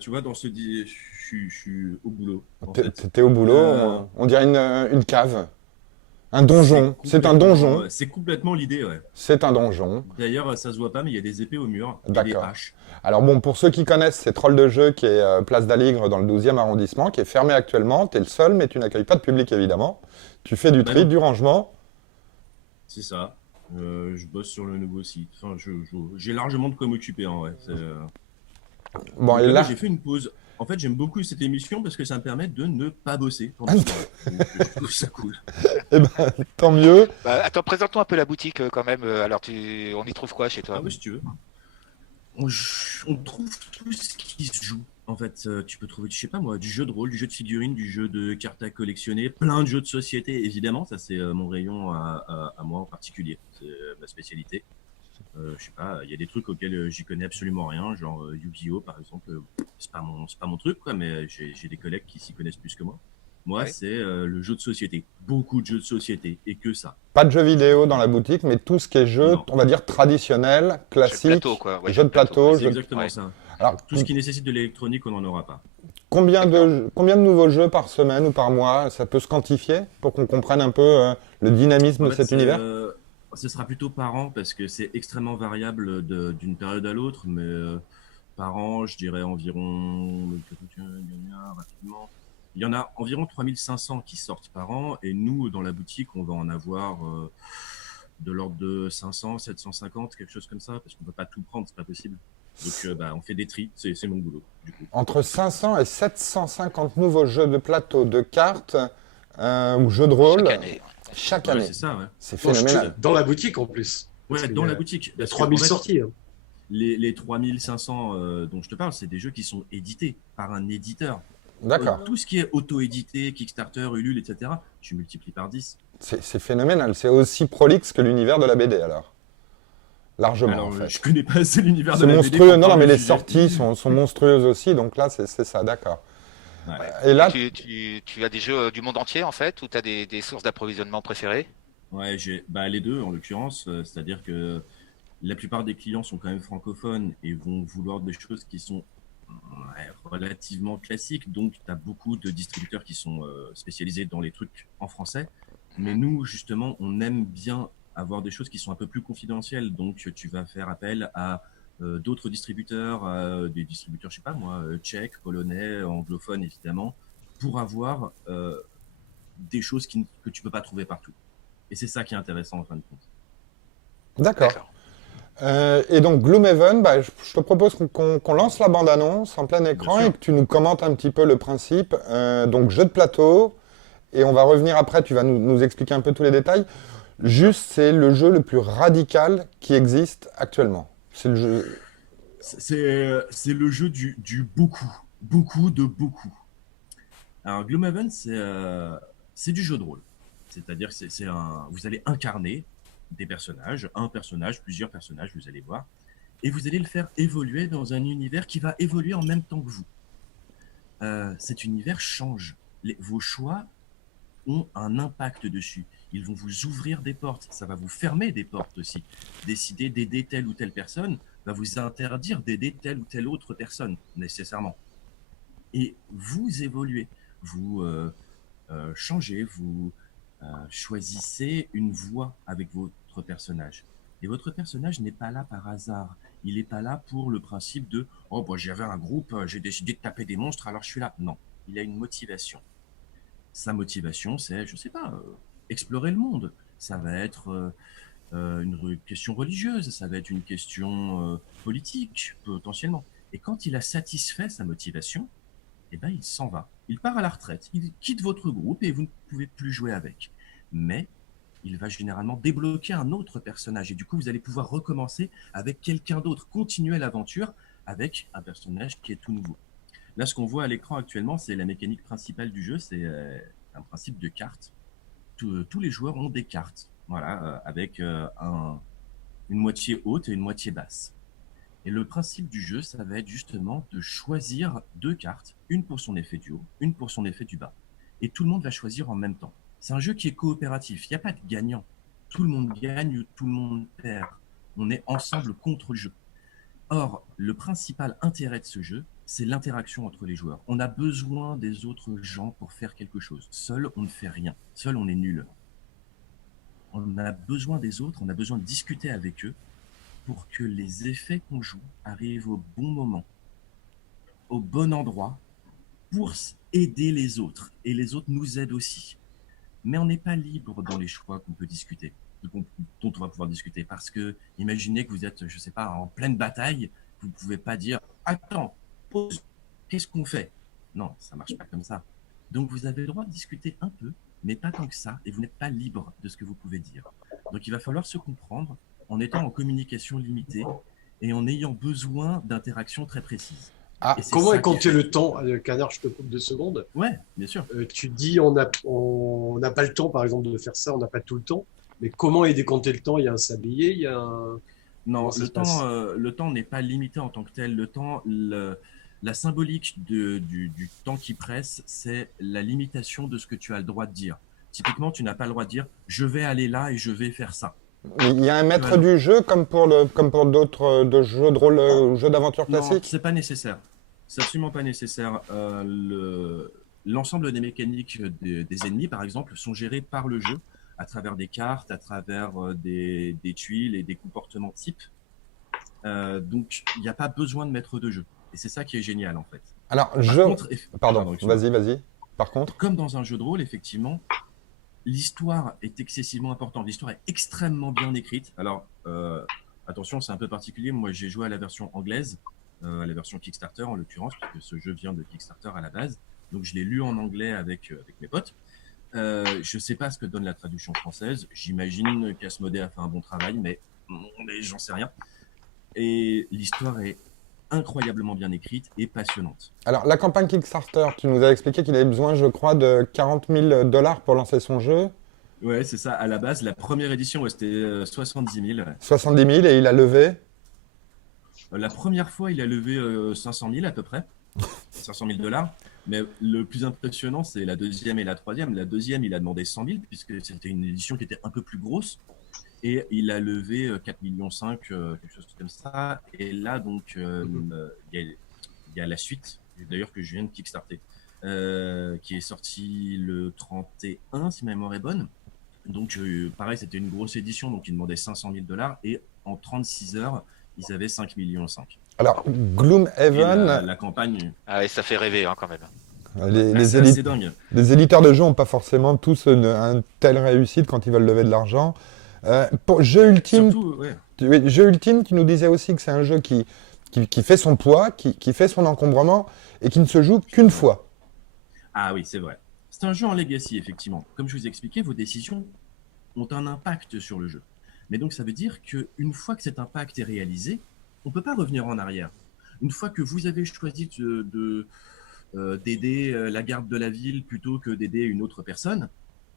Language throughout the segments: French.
Tu vois, je suis au boulot, en T'es fait. t'es au boulot, Euh, on dirait une cave, un donjon. C'est un donjon. c'est complètement l'idée, ouais. C'est un donjon. D'ailleurs, ça se voit pas, mais il y a des épées au mur et des D'accord. haches. Alors bon, pour ceux qui connaissent, c'est Troll de jeu qui est place d'Aligre dans le 12e arrondissement, qui est fermé actuellement. Tu es le seul, mais tu n'accueilles pas de public évidemment. Tu fais du Bah tri, non, du rangement. c'est ça. Je bosse sur le nouveau site. Enfin, j'ai largement de quoi m'occuper, en vrai. Bon, Donc et là, bah, là, j'ai fait une pause. En fait, j'aime beaucoup cette émission parce que ça me permet de ne pas bosser pendant ce temps-là. Donc, je trouve ça cool. eh ben, tant mieux. Bah, attends, présente-nous un peu la boutique quand même. Alors, on y trouve quoi chez Ah toi? ouais, si tu veux. On trouve tout ce qui se joue. En fait, tu peux trouver, je sais pas moi, du jeu de rôle, du jeu de figurines, du jeu de cartes à collectionner, plein de jeux de société, évidemment. Ça, c'est mon rayon à moi en particulier. C'est ma spécialité. Je sais pas, il y a des trucs auxquels j'y connais absolument rien, genre Yu-Gi-Oh par exemple. C'est pas mon truc, quoi, mais j'ai des collègues qui s'y connaissent plus que moi. Moi, Ouais. c'est le jeu de société. Beaucoup de jeux de société et que ça. Pas de jeux Je, vidéo dans la boutique, mais tout ce qui est jeu, non, on va dire traditionnel, Jeu de plateau, classique, quoi. Ouais, jeu jeu de de plateau. plateau. c'est exactement Ouais. ça. Alors, Tout ce qui nécessite de l'électronique, on n'en aura pas. D'accord. combien de nouveaux jeux par semaine ou par mois, ça peut se quantifier pour qu'on comprenne un peu le dynamisme En de fait, cet univers? ce sera plutôt par an parce que c'est extrêmement variable d'une période à l'autre, mais par an, je dirais environ, rapidement, il y en a environ 3500 qui sortent par an et nous, dans la boutique, on va en avoir de l'ordre de 500, 750, quelque chose comme ça, parce qu'on ne peut pas tout prendre, c'est pas possible. Donc, bah, on fait des tris, c'est mon boulot, du coup. Entre 500 et 750 nouveaux jeux de plateau, de cartes ou jeux de Chaque rôle année. chaque Ouais, année. c'est ça, ouais. C'est C'est- phénoménal. Dans la boutique en plus. Parce Ouais, qu'il dans la boutique. y a Parce que, en 3000 fait, sorties, hein. les 3500 dont je te parle, c'est des jeux qui sont édités par un éditeur. D'accord. Tout ce qui est auto-édité, Kickstarter, Ulule, etc., tu multiplies par 10. C'est phénoménal. C'est aussi prolixe que l'univers de la BD alors. Largement en Alors, je fait. connais pas assez l'univers de C'est la BD monstrueux. pour Non, non, parler mais du les sujet. sorties sont monstrueuses aussi. Donc là, c'est ça, d'accord. Ouais. Ouais. Et Et là, tu as des jeux du monde entier, en fait, ou tu as des sources d'approvisionnement préférées? Ouais, j'ai bah, les deux en l'occurrence, c'est-à-dire que la plupart des clients sont quand même francophones et vont vouloir des choses qui sont ouais, relativement classiques. Donc, tu as beaucoup de distributeurs qui sont spécialisés dans les trucs en français. Mais Mhm. nous, justement, on aime bien avoir des choses qui sont un peu plus confidentielles. Donc, tu vas faire appel à d'autres distributeurs, des distributeurs, je sais pas moi, tchèques, polonais, anglophones évidemment, pour avoir des choses que tu peux pas trouver partout. Et c'est ça qui est intéressant en fin de compte. d'accord. D'accord. Et donc Gloomhaven, bah, je te propose qu'on lance la bande-annonce en plein Bien écran et sûr. que tu nous commentes un petit peu le principe. Donc jeu de plateau, et on va revenir après, tu vas nous expliquer un peu tous les détails. Bien sûr. Juste, c'est le jeu le plus radical qui existe actuellement. C'est le jeu. C'est le jeu du beaucoup. Beaucoup de beaucoup. Alors, Gloomhaven, c'est du jeu de rôle. C'est-à-dire que vous allez incarner des personnages, un personnage, plusieurs personnages, vous allez voir, et vous allez le faire évoluer dans un univers qui va évoluer en même temps que vous. Cet univers change. Vos choix ont un impact dessus. Ils vont vous ouvrir des portes, ça va vous fermer des portes aussi. Décider d'aider telle ou telle personne va vous interdire d'aider telle ou telle autre personne, nécessairement. Et vous évoluez, vous changez, vous choisissez une voie avec votre personnage. Et votre personnage n'est pas là par hasard. Il n'est pas là pour le principe de oh, bah, j'avais un groupe, j'ai décidé de taper des monstres, alors je suis là. Non, il a une motivation. Sa motivation, c'est, je sais pas, explorer le monde. Ça va être une question religieuse, ça va être une question politique, potentiellement. Et quand il a satisfait sa motivation, eh ben, il s'en va. Il part à la retraite. Il quitte votre groupe et vous ne pouvez plus jouer avec. Mais il va généralement débloquer un autre personnage. Et du coup, vous allez pouvoir recommencer avec quelqu'un d'autre, continuer l'aventure avec un personnage qui est tout nouveau. Là, ce qu'on voit à l'écran actuellement, c'est la mécanique principale du jeu, c'est un principe de carte. Tous les joueurs ont des cartes, voilà, avec une moitié haute et une moitié basse. Et le principe du jeu, ça va être justement de choisir deux cartes, une pour son effet du haut, une pour son effet du bas. Et tout le monde va choisir en même temps. C'est un jeu qui est coopératif, il n'y a pas de gagnant. tout le monde gagne ou tout le monde perd. On est ensemble contre le jeu. Or, le principal intérêt de ce jeu, c'est l'interaction entre les joueurs. On a besoin des autres gens pour faire quelque chose. Seul, on ne fait rien. Seul, on est nul. On a besoin des autres, on a besoin de discuter avec eux pour que les effets qu'on joue arrivent au bon moment, au bon endroit, pour aider les autres. Et les autres nous aident aussi. Mais on n'est pas libre dans les choix qu'on peut discuter, dont on va pouvoir discuter. Parce que imaginez que vous êtes, je sais pas, en pleine bataille, vous ne pouvez pas dire « Attends, pause, qu'est-ce qu'on fait ?» Non, ça ne marche pas comme ça. Donc vous avez le droit de discuter un peu, mais pas tant que ça, et vous n'êtes pas libre de ce que vous pouvez dire. Donc il va falloir se comprendre en étant en communication limitée et en ayant besoin d'interactions très précises. Ah, Et c'est Comment ça est qui compté le temps? Canard, je te coupe 2 secondes. Ouais, bien sûr. Tu dis on n'a pas le temps, par exemple, de faire ça, on n'a pas tout le temps. Mais comment est décompté le temps? Il y a un sablier, il y a un... Non, Comment ça se passe? le temps n'est pas limité en tant que tel. Le temps, la symbolique du temps qui presse, c'est la limitation de ce que tu as le droit de dire. Typiquement, tu n'as pas le droit de dire « je vais aller là et je vais faire ça ». il y a un maître Voilà. du jeu comme pour d'autres de jeux de rôle, jeux d'aventure Non, classiques? c'est pas nécessaire. C'est absolument pas nécessaire. L'ensemble des mécaniques des ennemis, par exemple, sont gérées par le jeu à travers des cartes, à travers des tuiles et des comportements types. Donc, il n'y a pas besoin de maître de jeu. Et c'est ça qui est génial, en fait. Alors, Par je... contre, Pardon, excuse-moi. vas-y. Par contre, Comme dans un jeu de rôle, effectivement, l'histoire est excessivement importante. L'histoire est extrêmement bien écrite. Alors, attention, c'est un peu particulier. Moi, j'ai joué à la version anglaise, à la version Kickstarter en l'occurrence, puisque ce jeu vient de Kickstarter à la base. Donc, je l'ai lu en anglais avec mes potes. Je ne sais pas ce que donne la traduction française. J'imagine qu'Asmodée a fait un bon travail, mais j'en sais rien. Et l'histoire est incroyablement bien écrite et passionnante. alors la campagne Kickstarter, tu nous as expliqué qu'il avait besoin, je crois, de 40 000 $ pour lancer son jeu, Ouais, c'est ça. À la base, la première édition, ouais, c'était 70 000. 70 000, et il a levé. La première fois, il a levé 500 000 à peu près, 500 000 $. Mais le plus impressionnant, c'est la deuxième et la troisième. La deuxième, il a demandé 100 000 puisque c'était une édition qui était un peu plus grosse. Et il a levé 4,5 millions, quelque chose comme ça. Et là, donc, il y a la suite, d'ailleurs, que je viens de kickstarter, qui est sortie le 31, si ma mémoire est bonne. Donc, pareil, c'était une grosse édition, donc ils demandaient 500 000 $. Et en 36 heures, ils avaient 5,5 millions. Alors, Et Gloomhaven, la campagne, Ah ouais, ça fait rêver hein, quand même. c'est assez dingue. les éditeurs de jeux n'ont pas forcément tous un tel réussite quand ils veulent lever de l'argent. Pour Jeu Ultime, Surtout, ouais. Jeu Ultime, tu nous disais aussi que c'est un jeu qui fait son poids, qui fait son encombrement, et qui ne se joue qu'une fois. Ah oui, c'est vrai. C'est un jeu en legacy, effectivement. Comme je vous ai expliqué, vos décisions ont un impact sur le jeu. Mais donc, ça veut dire qu'une fois que cet impact est réalisé, on ne peut pas revenir en arrière. Une fois que vous avez choisi d'aider la garde de la ville plutôt que d'aider une autre personne,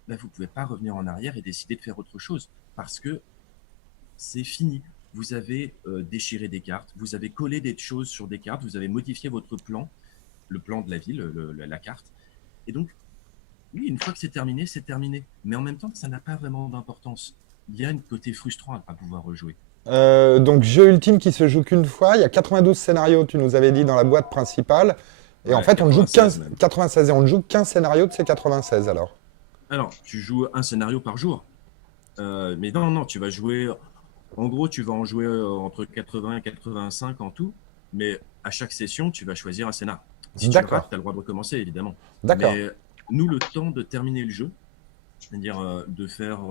ben, vous ne pouvez pas revenir en arrière et décider de faire autre chose. Parce que c'est fini. Vous avez déchiré des cartes, vous avez collé des choses sur des cartes, vous avez modifié votre plan, le plan de la ville, la carte. Et donc, oui, une fois que c'est terminé, c'est terminé. Mais en même temps, ça n'a pas vraiment d'importance. Il y a un côté frustrant à ne pas pouvoir rejouer. Donc, Jeu Ultime qui se joue qu'une fois. Il y a 92 scénarios, tu nous avais dit, dans la boîte principale. Et en Ouais, fait, on ne joue 96 même. 96, et on ne joue qu'un scénario de ces 96 alors. Alors, tu joues un scénario par jour. Mais non, tu vas jouer. En gros, tu vas en jouer entre 80 et 85 en tout. Mais à chaque session, tu vas choisir un scénar. Si tu D'accord. rates, tu as le droit de recommencer, évidemment. D'accord. Mais nous, le temps de terminer le jeu, c'est-à-dire de faire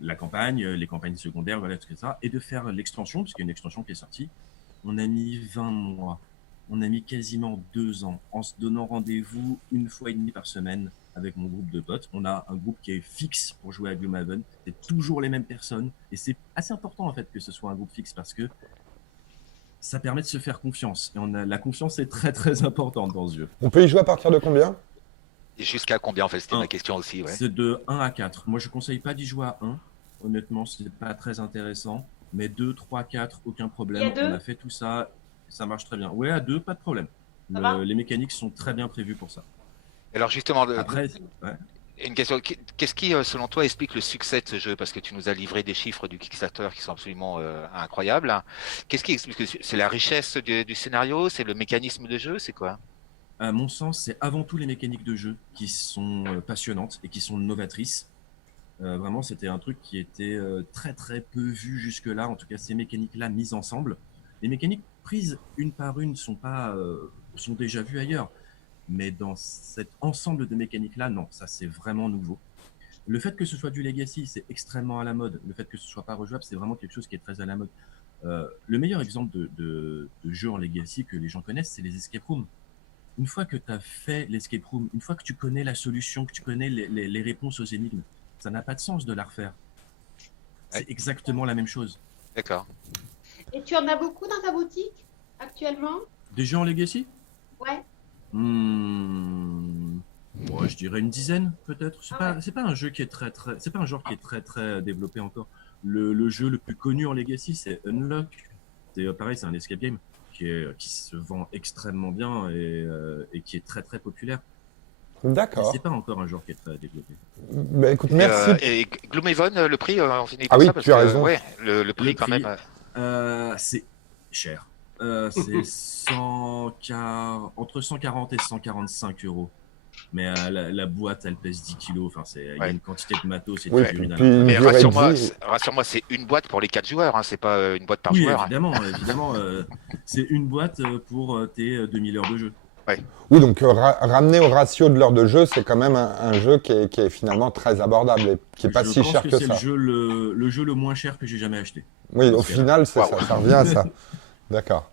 la campagne, les campagnes secondaires, voilà, tout ça, et de faire l'extension, puisqu'il y a une extension qui est sortie, on a mis 20 mois. On a mis quasiment 2 ans en se donnant rendez-vous 1,5 fois par semaine avec mon groupe de potes. On a un groupe qui est fixe pour jouer à Gloomhaven. C'est toujours les mêmes personnes. Et c'est assez important, en fait, que ce soit un groupe fixe parce que ça permet de se faire confiance. Et la confiance est très, très importante dans ce jeu. On peut y jouer à partir de combien? Et jusqu'à combien en fait? C'était Un. ma question aussi. Ouais. C'est de 1 à 4. Moi, je ne conseille pas d'y jouer à 1. Honnêtement, c'est pas très intéressant. Mais 2, 3, 4, aucun problème. Et à 2? On a fait tout ça. Ça marche très bien. Ouais, à 2, pas de problème. Ça va? Les mécaniques sont très bien prévues pour ça. Alors justement, Après, ouais. Une question, qu'est-ce qui, selon toi, explique le succès de ce jeu? Parce que tu nous as livré des chiffres du Kickstarter qui sont absolument incroyables, hein. Qu'est-ce qui explique c'est la richesse du scénario? C'est le mécanisme de jeu? C'est quoi? À mon sens, c'est avant tout les mécaniques de jeu qui sont passionnantes et qui sont novatrices. Vraiment, c'était un truc qui était très très peu vu jusque-là. En tout cas, ces mécaniques-là mises ensemble. Les mécaniques prises une par une sont déjà vues ailleurs. Mais dans cet ensemble de mécaniques-là, non, ça c'est vraiment nouveau. Le fait que ce soit du legacy, c'est extrêmement à la mode. Le fait que ce soit pas rejouable, c'est vraiment quelque chose qui est très à la mode. Le meilleur exemple de jeu en legacy que les gens connaissent, c'est les escape rooms. Une fois que tu as fait l'escape room, une fois que tu connais la solution, que tu connais les réponses aux énigmes, ça n'a pas de sens de la refaire. C'est Ouais. exactement la même chose. D'accord. Et tu en as beaucoup dans ta boutique actuellement? Des jeux en legacy? Ouais. Ouais, je dirais une dizaine peut-être. Ah ouais. C'est pas un jeu qui est c'est pas un genre qui est très très développé encore. Le jeu le plus connu en legacy, c'est Unlock. C'est pareil, c'est un escape game qui se vend extrêmement bien et qui est très très populaire. Mais D'accord. c'est pas encore un genre qui est très développé. Bah, écoute, merci. Et Gloomhaven, le prix, on finit Ah par oui, ça parce tu as que, raison. ouais, le prix Le quand prix, même. c'est cher. C'est 140 entre 140 et 145 euros. Mais la boîte, elle pèse 10 kilos. Enfin, il y a Ouais. une quantité de matos et de Oui, figurines à puis l'intérieur. une Mais durée de rassure-moi, vie. rassure-moi, c'est une boîte pour les 4 joueurs, hein, c'est pas une boîte par Oui, joueur, hein. évidemment, évidemment. C'est une boîte pour tes 2000 heures de jeu. Oui, donc ramener au ratio de l'heure de jeu, c'est quand même un jeu qui est finalement très abordable et qui n'est pas Je si pense cher que que c'est ça. le jeu le moins cher que j'ai jamais acheté. Oui, au Parce que- final, Waouh. ça revient à ça. D'accord.